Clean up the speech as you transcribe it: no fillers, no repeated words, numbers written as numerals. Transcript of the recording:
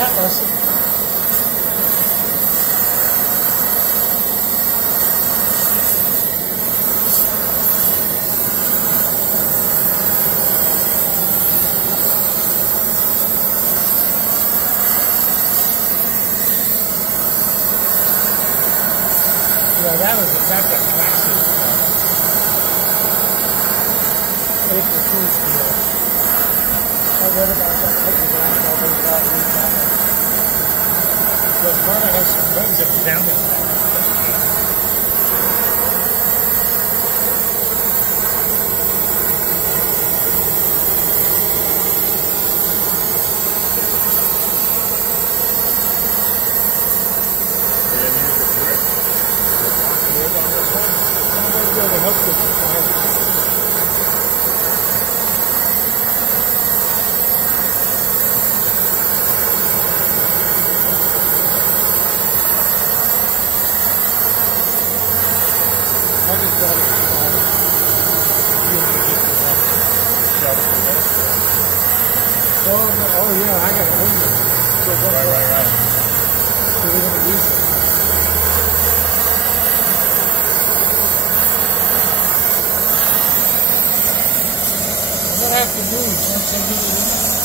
that lesson. Yeah, that's a classic April Fool's deal. I read about that cookie glass all those about real. But Mama has some bugs that are down in there. Oh yeah, I got a window. Right. So we're going to use it. What afternoon, once I get it in?